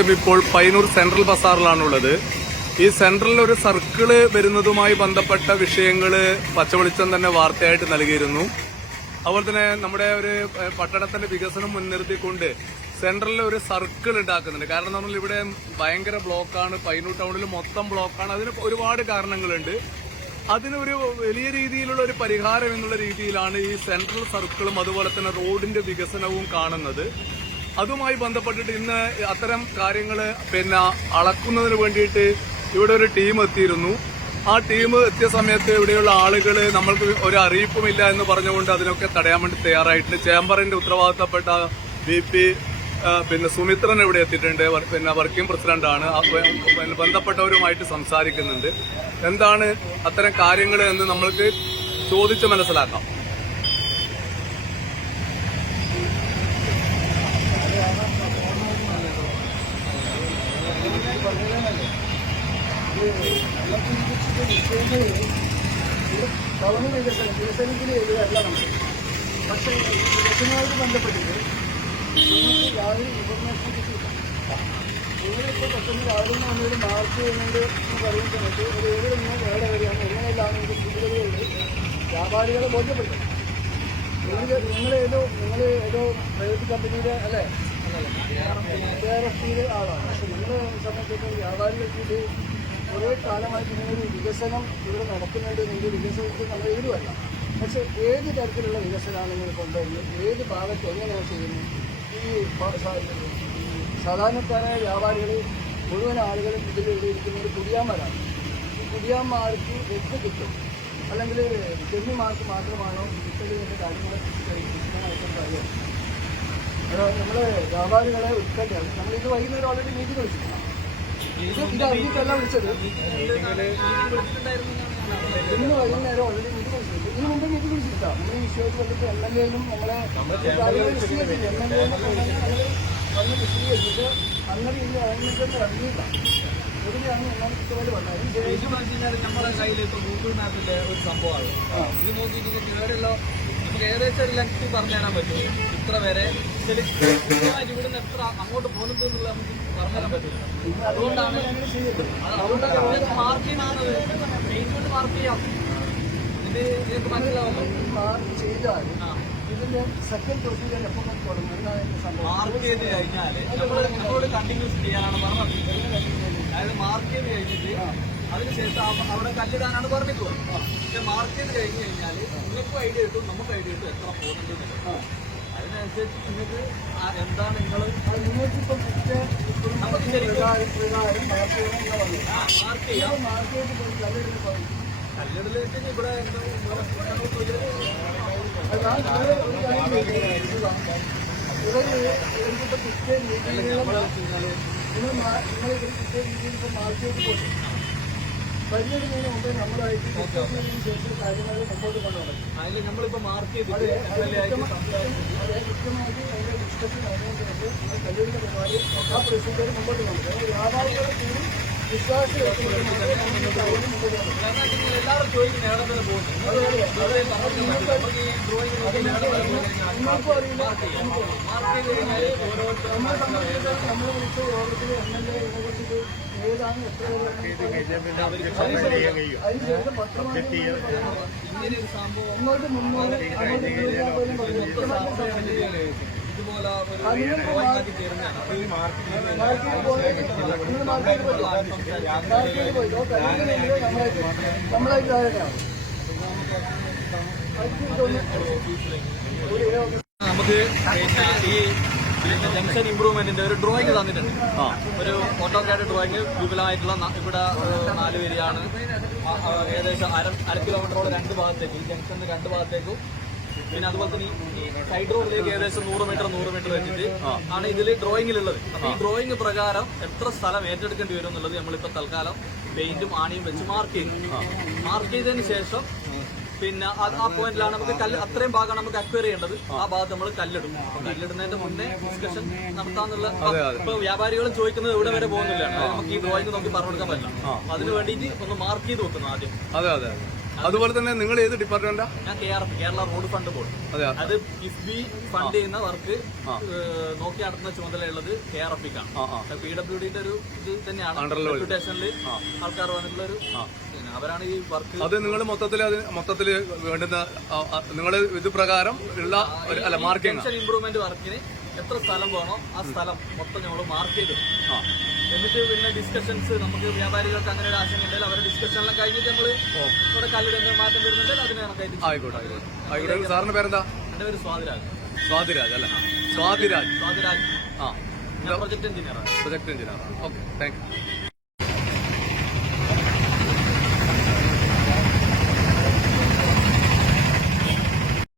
പ്രാവശ്യം ഇപ്പോൾ പയ്യന്നൂർ സെൻട്രൽ ബസാറിലാണുള്ളത്. ഈ സെൻട്രലിൽ ഒരു സർക്കിള് വരുന്നതുമായി ബന്ധപ്പെട്ട വിഷയങ്ങള് പച്ചവെളിച്ചം തന്നെ വാർത്തയായിട്ട് നൽകിയിരുന്നു. അതുപോലെ തന്നെ നമ്മുടെ ഒരു പട്ടണത്തിന്റെ വികസനം മുൻനിർത്തിക്കൊണ്ട് സെൻട്രലിൽ ഒരു സർക്കിൾ ഉണ്ടാക്കുന്നുണ്ട്. കാരണം നമ്മൾ ഇവിടെ ഭയങ്കര ബ്ലോക്കാണ്, പയ്യന്നൂർ ടൗണിൽ മൊത്തം ബ്ലോക്കാണ്. അതിന് ഒരുപാട് കാരണങ്ങളുണ്ട്. അതിനൊരു വലിയ രീതിയിലുള്ള ഒരു പരിഹാരം എന്നുള്ള രീതിയിലാണ് ഈ സെൻട്രൽ സർക്കിളും അതുപോലെ തന്നെ റോഡിന്റെ വികസനവും കാണുന്നത്. അതുമായി ബന്ധപ്പെട്ടിട്ട് ഇന്ന് അത്തരം കാര്യങ്ങൾ അളക്കുന്നതിന് വേണ്ടിയിട്ട് ഇവിടെ ഒരു ടീം എത്തിയിരുന്നു. ആ ടീം എത്തിയ സമയത്ത് ഇവിടെയുള്ള ആളുകൾ നമ്മൾക്ക് ഒരു അറിയിപ്പുമില്ല എന്ന് പറഞ്ഞുകൊണ്ട് അതിനൊക്കെ തടയാൻ വേണ്ടി തയ്യാറായിട്ടുണ്ട്. ചേംബറിന്റെ ഉത്തരവാദിത്തപ്പെട്ട VP സുമിത്രൻ ഇവിടെ എത്തിയിട്ടുണ്ട്. വർക്കിംഗ് പ്രസിഡന്റാണ്. ബന്ധപ്പെട്ടവരുമായിട്ട് സംസാരിക്കുന്നുണ്ട്. എന്താണ് അത്തരം കാര്യങ്ങൾ എന്ന് നമ്മൾക്ക് ചോദിച്ച് മനസ്സിലാക്കാം. വികസനത്തിൽ എഴുതല്ല നമ്മൾ. പക്ഷേ വികസനവുമായിട്ട് ബന്ധപ്പെട്ടിട്ട് നിങ്ങൾക്ക് യാതൊരു ഇൻഫർമേഷൻ കിട്ടിയില്ല. നിങ്ങളിപ്പോൾ പെട്ടെന്ന് രാവിലെ നമ്മളൊരു മാർച്ച് ചെയ്യുന്നുണ്ട് എന്ന് പറയുന്ന സമയത്ത് ഒരു ഏഴ് വേറെ വരികയാണ്. എങ്ങനെയെല്ലാം കൂടുതലുകളുണ്ട് വ്യാപാരികളെ ബോധ്യപ്പെടുത്തും. നിങ്ങൾ ഏതോ പ്രൈവറ്റ് കമ്പനിയുടെ അല്ലേ KRFTയുടെ ആളാണ്. പക്ഷെ നിങ്ങളെ സംബന്ധിച്ചിടത്തോളം വ്യാപാരികൾക്ക് കുറേ കാലമായിട്ട് ഇങ്ങനൊരു വികസനം ഇവിടെ നടക്കുന്നുണ്ട്. നിങ്ങൾ വികസനത്തിൽ നമ്മൾ എതിരുമല്ല. പക്ഷെ ഏത് തരത്തിലുള്ള വികസനമാണ് നിങ്ങൾ കൊണ്ടുവരുന്നത്, ഏത് ഭാഗത്ത് എങ്ങനെയാണ് ചെയ്യുന്നത്? ഈ സാധാരണക്കാരായ വ്യാപാരികൾ മുഴുവൻ ആളുകളും ഇതിലിരിക്കുന്നത് കുടിയാന്മാരാണ്. ഈ കുടിയാന്മാർക്ക് എട്ട് കിട്ടും, അല്ലെങ്കിൽ ചെന്നിമാർക്ക് മാത്രമാണോ കിട്ടുന്നതിൻ്റെ കാര്യങ്ങൾ കൃത്യമായിട്ടും അറിയാം. നമ്മൾ വ്യാപാരികളെ ഉൾക്കൊള്ളിയാണ്. നമ്മളിത് വൈകുന്നേരം ഓൾറെഡി മീറ്റിംഗ് വിളിച്ചിട്ടുണ്ട്. ഇത് അറിഞ്ഞിട്ടല്ല വിളിച്ചത്. ഇന്ന് വൈകുന്നേരം ഓൾറെഡി മീറ്റിംഗ് വിളിച്ചിട്ടുണ്ട്. ഇതിന് മുമ്പ് മീറ്റിംഗ് വിളിച്ചിട്ടാണ്. നമ്മൾ ഈ വിഷയത്തിൽ വന്നിട്ട് MLA-നും നമ്മളെ വിശദീകരിച്ചിട്ട് MLA-നും വന്ന് വിശദീകരിച്ചിട്ട് അങ്ങനെ ഇതിൽ ഇറങ്ങിയിട്ടൊന്നും ഇറങ്ങിയില്ല. എവിടെയാണ് എന്നാൽ ഇതുപോലെ വന്നത് നമ്മുടെ കയ്യിൽ ഇപ്പോൾ ഗൂഗിൾ മാപ്പിന്റെ ഒരു സംഭവമാണ്. ഇത് നോക്കിയിട്ട് ഇവരുള്ള നമുക്ക് ഏകദേശം ഒരു ലെങ്ത് പറഞ്ഞു തരാൻ പറ്റും. ഇത്ര വരെ ഇവിടുന്ന് എത്ര അങ്ങോട്ട് പോകുന്നത് എന്നുള്ള നമുക്ക് പറഞ്ഞു തരാൻ പറ്റില്ല. അതുകൊണ്ടാണ് മാർക്ക് ചെയ്യുന്നത്. മെയിൻ മാർക്ക് ചെയ്യാം. ഇത് നിങ്ങൾക്ക് മനസ്സിലാവുമോ? മാർക്ക് ചെയ്താൽ ഇതിന്റെ സെക്കൻഡ് പ്രൊസീജിയർ എപ്പോൾ തുടങ്ങും? മാർക്ക് ചെയ്ത് കഴിഞ്ഞാൽ നമ്മളോട് കണ്ടിന്യൂസ് ചെയ്യാനാണ് പറഞ്ഞത്. അതായത് മാർക്ക് ചെയ്ത് കഴിഞ്ഞിട്ട് അതിനുശേഷം അവിടെ കല്ലിടാനാണ് പറഞ്ഞിട്ടുള്ളത്. പക്ഷെ മാർക്ക് ചെയ്ത് കഴിഞ്ഞ് കഴിഞ്ഞാൽ നിങ്ങൾക്കും ഐഡിയ കിട്ടും, നമുക്ക് ഐഡിയ കിട്ടും എത്ര പോകുന്നുണ്ട്. അതിനനുസരിച്ച് നിങ്ങൾക്ക് എന്താണ് നിങ്ങൾക്കിപ്പോൾ നമുക്ക് ശരിക്കും മാർക്ക് ചെയ്യാം. കല്ലിടൽ വെച്ച് ഇവിടെ പരിഗണിക്കുന്നതിന് മുമ്പ് നമ്മളായിട്ട് ശേഷം കാര്യങ്ങൾ മുമ്പോട്ട് കൊണ്ടുപോകും. അതിൽ നമ്മളിപ്പോൾ മാർക്ക് ചെയ്തിട്ട് കൃത്യമായിട്ട് അതിന്റെ ഡിസ്കഷൻ അതിനു ശേഷം കല്ലുകളുടെ പരിപാടി ആ പ്രൊസീജിയർ മുമ്പോട്ട് കൊണ്ടുപോകും. വ്യാപാരികളെ കൂടി വിശ്വാസം എല്ലാവരും ചോദിക്കും നേടാൻ തന്നെ പോകുന്നു. നിങ്ങൾക്കും അറിയില്ല. മാർക്ക് ചെയ്ത് കഴിഞ്ഞാൽ ഓരോരുത്തരും നമ്മളെ സംബന്ധിച്ചിടത്തോളം നമ്മൾ വിളിച്ച യോഗത്തിൽ MLA ഇതിനെക്കുറിച്ചിട്ട് ഏതാണ് എത്ര അതിനുശേഷം പത്രമാണ് ഇങ്ങനെ ഒരു സംഭവം ഇങ്ങോട്ട് 300 പോലും പറഞ്ഞു. ഇതുപോലെ ഒരു ചേർന്നാണ് നമ്മളായിട്ട് ആരാണ് നമുക്ക് ഈ ജംഗ്ഷൻ ഇംപ്രൂവ്മെന്റിന്റെ ഒരു ഡ്രോയിങ് തന്നിട്ടുണ്ട്. ഒരു ഓട്ടോകാഡ് ഡ്രോയിങ് വിപുലമായിട്ടുള്ള ഇവിടെ 4 വരിയാണ്. ഏകദേശം അര കിലോമീറ്ററോളം 2 ഭാഗത്തേക്ക് ഈ ജംഗ്ഷന്റെ 2 ഭാഗത്തേക്കും പിന്നെ അതുപോലെ തന്നെ ഈ സൈഡ് റോഡിലേക്ക് ഏകദേശം 100 മീറ്റർ വെച്ചിട്ട് ആണ് ഇതിൽ ഡ്രോയിങ്ങിലുള്ളത്. അപ്പൊ ഈ ഡ്രോയിങ് പ്രകാരം എത്ര സ്ഥലം ഏറ്റെടുക്കേണ്ടി വരും എന്നുള്ളത് നമ്മളിപ്പോ തൽക്കാലം പെയിന്റും ആണിയും വെച്ച് മാർക്ക് ചെയ്തതിന് ശേഷം പിന്നെ ആ പോയിന്റിലാണ് നമുക്ക് അത്രയും ഭാഗമാണ് നമുക്ക് അക്വയർ ചെയ്യേണ്ടത്. ആ ഭാഗത്ത് നമ്മൾ കല്ലിടും. കല്ലിടുന്നതിന്റെ മുന്നേ ഡിസ്കഷൻ നടത്താന്നുള്ള ഇപ്പൊ വ്യാപാരികളും ചോദിക്കുന്നത് ഇവിടെ വരെ പോകുന്നില്ല. നമുക്ക് ഈ ഡ്രോയിങ് നമുക്ക് പറഞ്ഞു കൊടുക്കാൻ പറ്റില്ല. അതിന് വേണ്ടിയിട്ട് ഒന്ന് മാർക്ക് ചെയ്ത് വെക്കുന്നു ആദ്യം. അതുപോലെ തന്നെ നിങ്ങൾ ഏത് ഡിപ്പാർട്ട്മെന്റാ? ഞാൻ KRF, Kerala road fund board. അതെ. അത് കിഫ്ബി ഫണ്ട് ചെയ്യുന്ന വർക്ക് നോക്കി നടത്തുന്ന ചുമതലയുള്ളത് KRF-ക്കാണ്. PWDന്റെ ഒരു ഇത് തന്നെയാണ്. ഡെപ്യൂട്ടേഷനിൽ ആൾക്കാർ വന്നിട്ടുള്ള ഒരു അവരാണ് ഈ വർക്ക്. അത് നിങ്ങൾ മൊത്തത്തില് വേണ്ടുന്ന നിങ്ങൾ ഇത് പ്രകാരം ഉള്ള മാർക്കിംഗ് ഇംപ്രൂവ്മെന്റ് വർക്കിന് എത്ര സ്ഥലം വേണോ ആ സ്ഥലം മൊത്തം നമ്മൾ മാർക്ക് ചെയ്തു. എന്നിട്ട് പിന്നെ ഡിസ്കഷൻസ്, നമുക്ക് വ്യാപാരികൾക്ക് അങ്ങനെ ഒരു ആശങ്ക ഉണ്ടെങ്കിൽ അവരുടെ ഡിസ്കഷനെല്ലാം കഴിഞ്ഞിട്ട് നമ്മള് ഇവിടെ കല്ലിടുന്ന മാറ്റം വരുന്നുണ്ടെങ്കിൽ അതിന് കണക്കായിട്ട്. ആയിക്കോട്ടെ. സാറിന്റെ പേരെന്താ? എന്റെ പേര് സ്വാതിരാജ്. സ്വാതിരാജ് അല്ലേ? സ്വാതിരാജ്. ഞാൻ പ്രൊജക്ട് എഞ്ചിനീയറാണ്. Okay, thank U.